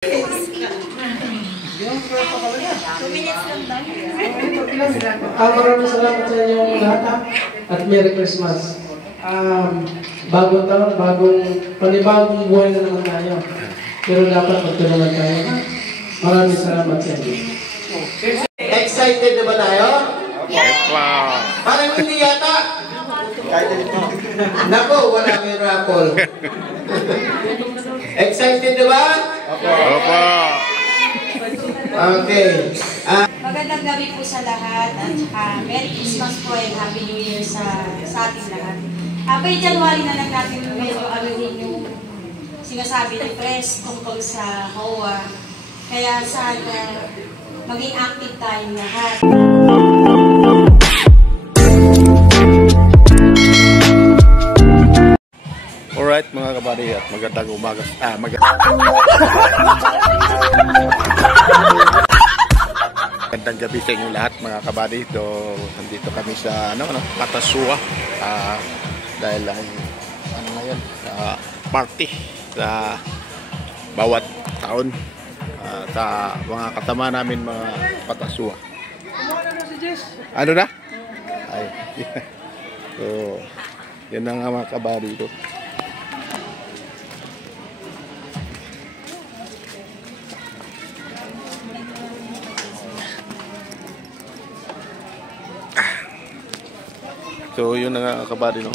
Maraming salamat sa inyong lahat at Merry Christmas. Bagong taon, panibagong buhay na naman tayo. Pero dapat magtulungan tayo. Maraming salamat sa inyo. Excited na ba tayo? Yes! Wow! Parang hindi yata. Nako, wala may raffle. Excited na ba? Opo! Okay. Magandang gabi po sa lahat at Merry Christmas po and Happy New Year sa ating lahat. By January na lang natin medyo yung sinasabi ni Press tungkol sa HOA. Kaya sana maging active tayong lahat. Alright mga kabady at magandang umaga. Magandang gabi sa inyo lahat mga kabady. Nandito kami sa Patasua. Dahil ngayon party sa bawat taon sa mga kasama namin mga Patasua. Ano na? Ay. So, yan na nga mga kabady ito. So yun na nga kabady, no?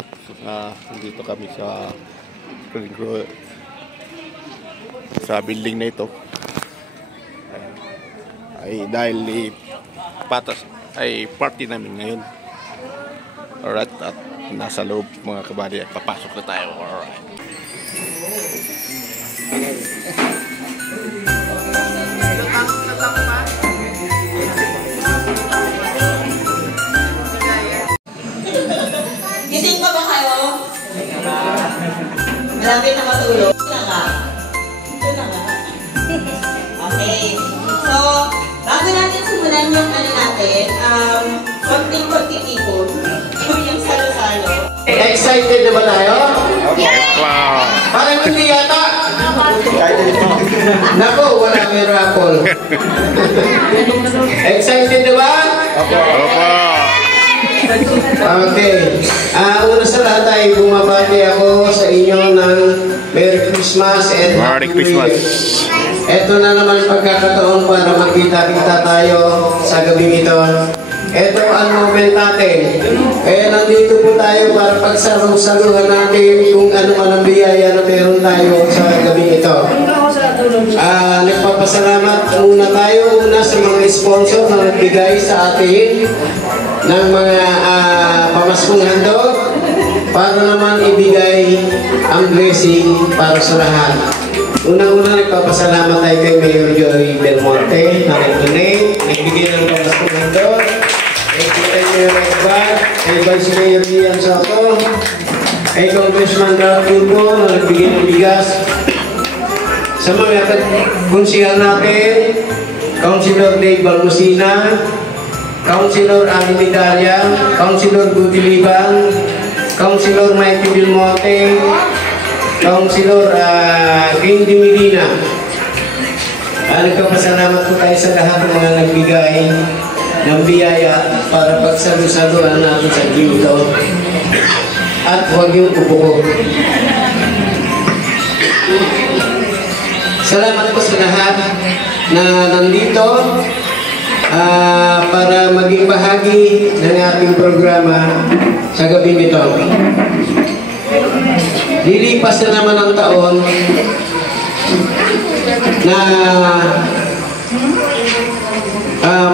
Dito kami sa building na ito ay dahil party namin ngayon. Alright, at nasa loob mga kabady at papasok na tayo. Alright. Gising pa ba kayo? Malapit na matulog. Ito na nga. Okay. So, bago natin simulan yung konting tipon, yung salo-salo. Excited na ba tayo? Yes! Wow! Parang hindi yata. Nako, wala may raffle. Excited na ba? Opo! Okay. Una sa lahat ay bumabati ako sa inyo ng Merry Christmas and Merry Christmas. Ito na naman pagkakataon para magkita-kita tayo sa gabing ito. Ito ang moment natin. Kaya nandito po tayo para pagsarong-saluhan natin kung ano man ang biyaya na meron tayo sa gabing ito. Nagpapasalamat muna tayo sa mga sponsor na nagbigay sa atin ng mga pamaskong handog para naman ibigay ang blessing para sa lahat. Unang-una nagpapasalamat tayo kay Mayor Joey Belmonte na nag-donate, nagbigay ng pamaskong handog. Kay Mayor Edbad, kay Vice Mayor Ian Soto, kay Congressman Ralph Turbo na nagbigay ng bigas. Sa mga konsihan natin, Councilor Dave Balmosina, Councilor Ali Medalla, Councilor Gutiliban, Councilor Mikey Belmonte, Councilor King Di Medina. Nagpapasalamat po tayo sa lahat ng mga nagbigay ng biyaya para pagsalo-saluhan natin sa ito. At huwag yung upo. Salamat po sa lahat na nandito para maging bahagi ng ating programa sa gabi nito. Lilipas na naman ang taon na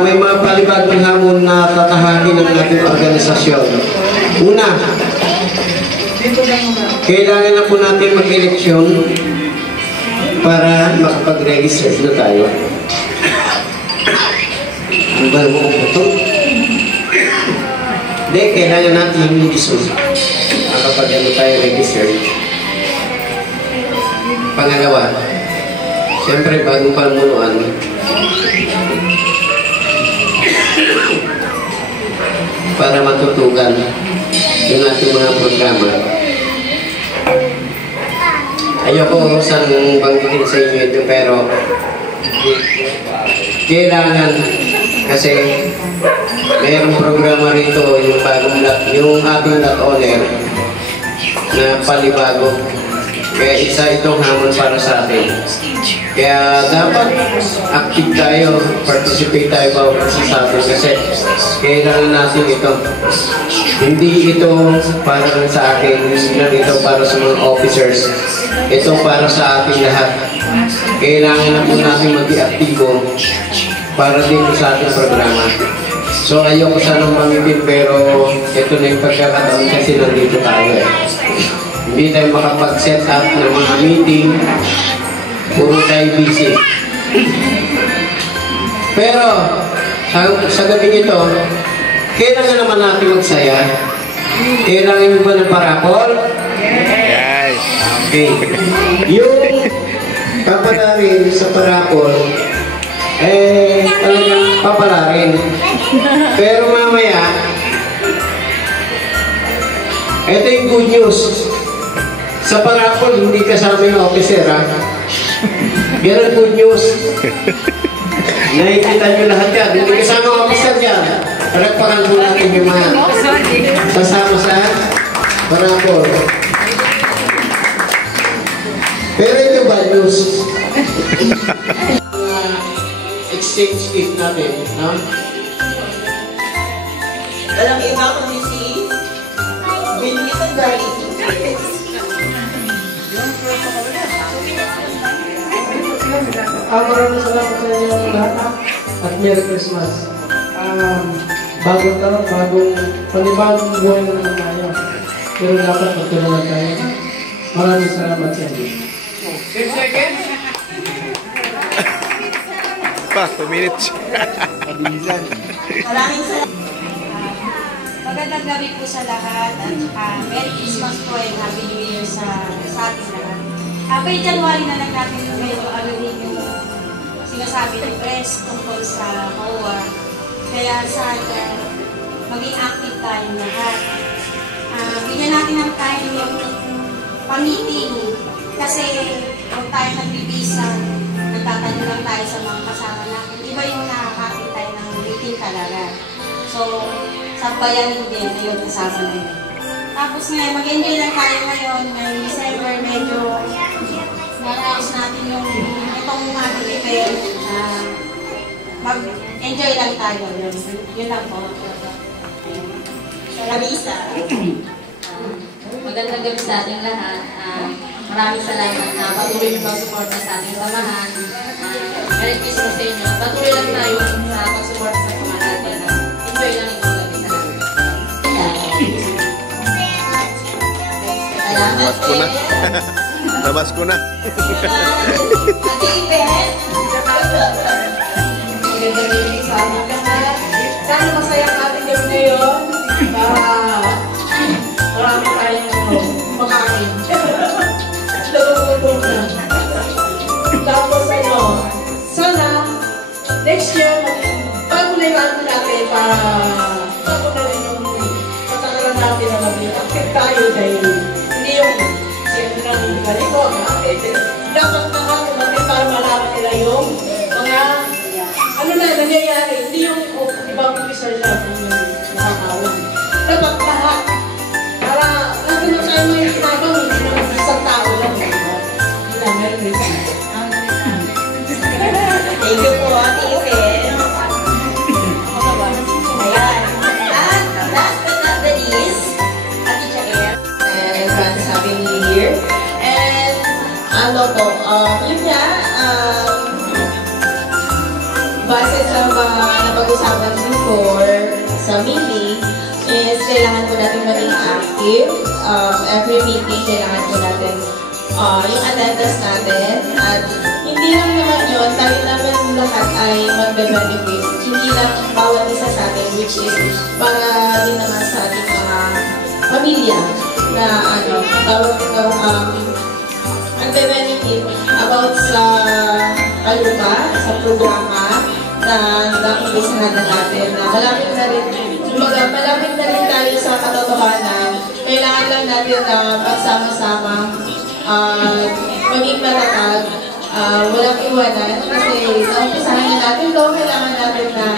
may mga palibagong hamon na tatahakin ng ating organisasyon. Una, kailangan na po natin mag-eleksyon para makapag-register na tayo. Ang baro mo ito? Hindi, kailangan natin yung biso. Makapag-ano tayo register. Pangalawa, siyempre bagong pamunuan. Para matutugan yung ating mga programa. ayoko sanang banggitin sa inyo ito, pero kailangan kasi mayroong programa rito yung yung ating lot owner na palibago. Kaya isa itong hamon para sa atin. Kaya dapat active tayo, participate tayo bawat isa sa atin kasi kailangan natin ito. Hindi ito para lang sa akin, hindi lang ito para sa mga officers. Ito para sa ating lahat. Kailangan na po natin mag-i-aktibo para dito sa ating programa. So ayoko sanang mangitin, pero ito na yung pagkakataon kasi nandito tayo eh. Hindi tayo makapag-set up ng mga meeting, puro tayo busy. Pero sa gabi ito, kailangan naman natin magsaya. Kailangan nyo ba ng parapol? Yes! Okay. Yung papalarin sa parapol, talagang papalarin. Pero mamaya, ito yung good news. Sa parapol, hindi kasama yung officer, ha? Yan ang good news. Nakikita nyo lahat yan. Hindi kasama yung officer yan. Palagpakan po natin yung mga sasama sa parapol. Pero ito bad news. Exchange gift natin, ha? Walang iba kundi si Benito Garlic. Maraming salamat sa inyo lahat at Merry Christmas. Bagong taon, panibagong buhay na naman tayo. Pero dapat magtulungan tayo. Maraming salamat sa inyo. 10 seconds. Pa, 2 minutes. Maraming salamat. Magandang gabi po sa lahat at Merry Christmas po and Happy New Year sa ating lahat. By January na lang natin medyo aluhin yung sinasabi ni Press tungkol sa COA. Kaya sana maging active tayong lahat. Bigyan natin ng time yung pang-meeting kasi kung tayo nagbibisan, nagtatanong lang tayo sa mga kasama natin. Iba yung nakakapit tayo ng meeting talaga. So, sa bayan din, ayun, kasama na yun. Tapos ngayon, mag-enjoy lang tayo ngayon. Ngayong December, medyo na-house natin yung itong mag-event. Mag-enjoy lang tayo. Yun lang po. Larissa. Magandang gabi sa ating lahat. Maraming salamat na patuloy yung pag-suporta sa ating samahan. Merry Christmas sa inyo. Patuloy lang tayo sa pag-suporta sa samahan natin. Enjoy lang itong gabi sa natin. Labas ko na. Labas ko na. Magandang gabi sa ating lahat. Sana masaya ang ating gabi ngayon para marami tayong makain. Lulubog na. Tapos sana next year pag-uliran natin para pag-uliran yung patakaran natin na maging active tayo dahil hindi yung siyempre nang galing ko, dapat natin para malaman nila yung mga ano na nangyayari, hindi yung ibang officer lang nakakawan. Dapat lahat para natin na tayo may kinabang hindi naman isang tao lang. Hindi na, meron rin siya. Thank you po, Ate Ife. Ayan. At last but not the least, Ate Jair. And advance Happy New Year. And yun nga, base sa mga napag-usapan before sa meeting, is kailangan po natin maging active. Every meeting, kailangan po natin yung attendance natin. At hindi lang naman yun, tayo naman lahat ay magbe-benefit. Hindi lang bawat isa sa atin, which is para din naman sa ating mga pamilya na tawag ito, magbe-benefit about sa kalupa, sa programa na nakumpisahan na natin, na malapit na rin, malapit na rin tayo sa katotohanan. Kailangan lang natin na magsama-sama maging matatag, walang iwanan, kasi naumpisahan na natin to, kailangan natin na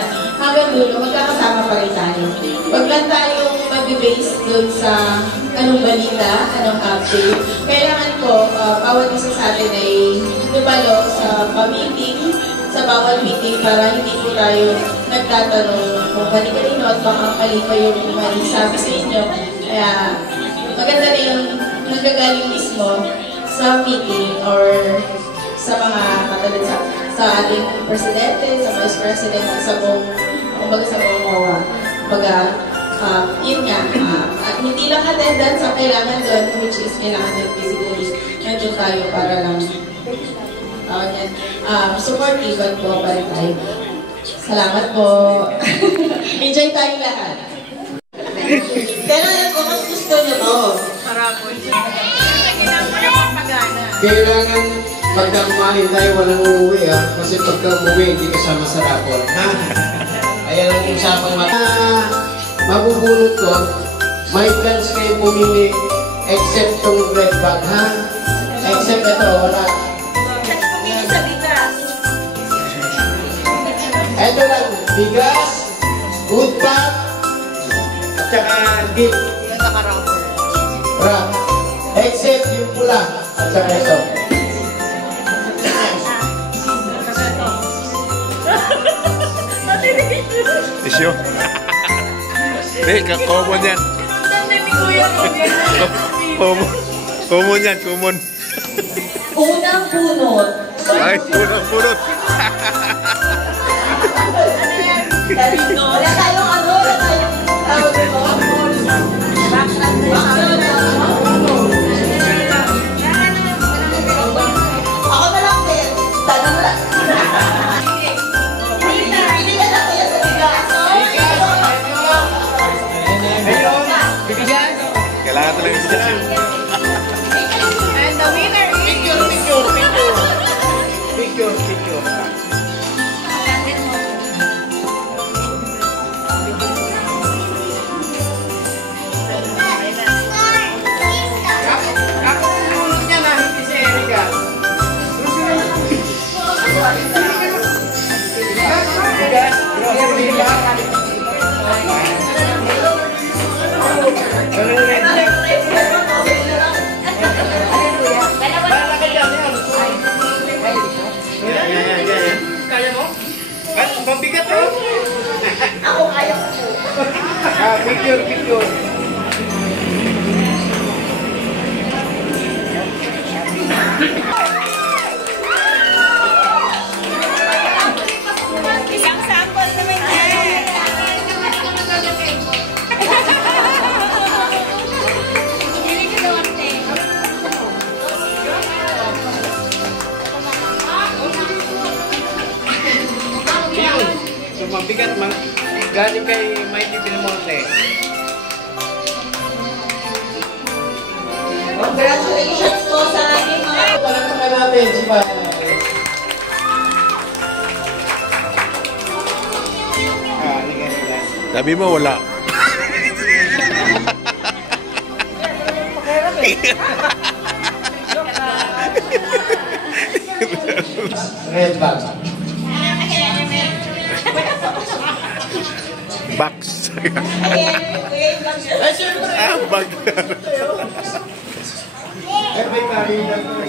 hanggang dulo, magkakasama pa rin tayo. Huwag lang tayong mag-base dun sa anong balita, anong update. Kailangan ko, bawat isa sa atin ay dumalo sa pa-meeting, sa bawal meeting para hindi po tayo nagtatanong kung kani-kanino at baka mali pa yung mali sabi sa inyo. Kaya maganda na yung nagagaling mismo sa meeting or sa mga katulad sa ating presidente, sa vice president, sa buong MOA. Yun nga, hindi lang attendance ang kailangan doon, which is kailangan din physically. Nandun tayo para lang supportive at po pa rin tayo. Salamat po. Enjoy tayong lahat. Pero kung mas gusto nyo to, Kailangan pagka kumain tayo, walang uuwi kasi pagka umuwi, hindi kasama sa rapol. Ayan ang usapang mabubulot ko, may chance kayo pumili except tong bread bag, except ito, wala. Ito lang, bigas, food pack, at saka gift. Wrap. Except yung pula, at saka ito. Isyo. Hindi, common yan. Common yan, common. unang bunot. Ay, unang bunot. Wala tayong wala tayong tawag dito. Ako na lang din. Tanong lang. Hindi ka na kuya sa bigas. Kailangan talaga siya. And the winner is... Picture. Mabigat oh! Ako kaya ko. Picture. Isang sample naman yan. Hindi ka daw ate. So mabigat galing kay Mikey Belmonte. Congratulations po sa aking mga... Palakpakan natin si Pare. Sabi mo, wala. Red bag. Box. Bag.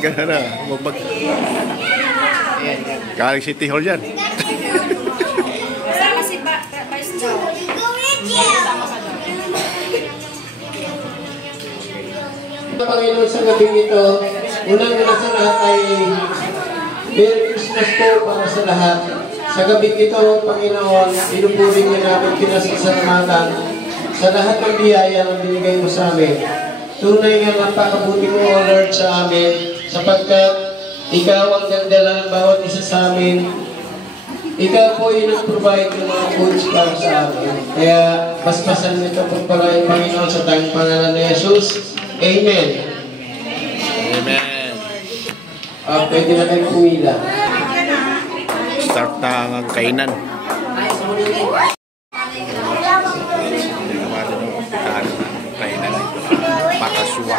Gana na. Magbag. Galing City Hall yan. Kasama si Vice Chow. Panginoon, sa gabing ito, unang-una sa lahat ay Merry Christmas po para sa lahat. Sa gabing ito, Panginoon, pinupuling niya namin pinasasalamatan sa lahat ng biyaya na binigay mo sa amin. Tunay nga napakabuti mo, O Lord, sa amin, sapagkat Ikaw ang nagdala ng bawat isa sa amin. Ikaw po yung nag-provide ng mga foods para sa amin. Kaya, basbasan nito pagpalain, Panginoon, sa tanging pangalan ni Jesus. Amen. Amen. Pwede na kayo pumila. Start na ang kainan. Kainan. Pakaswa.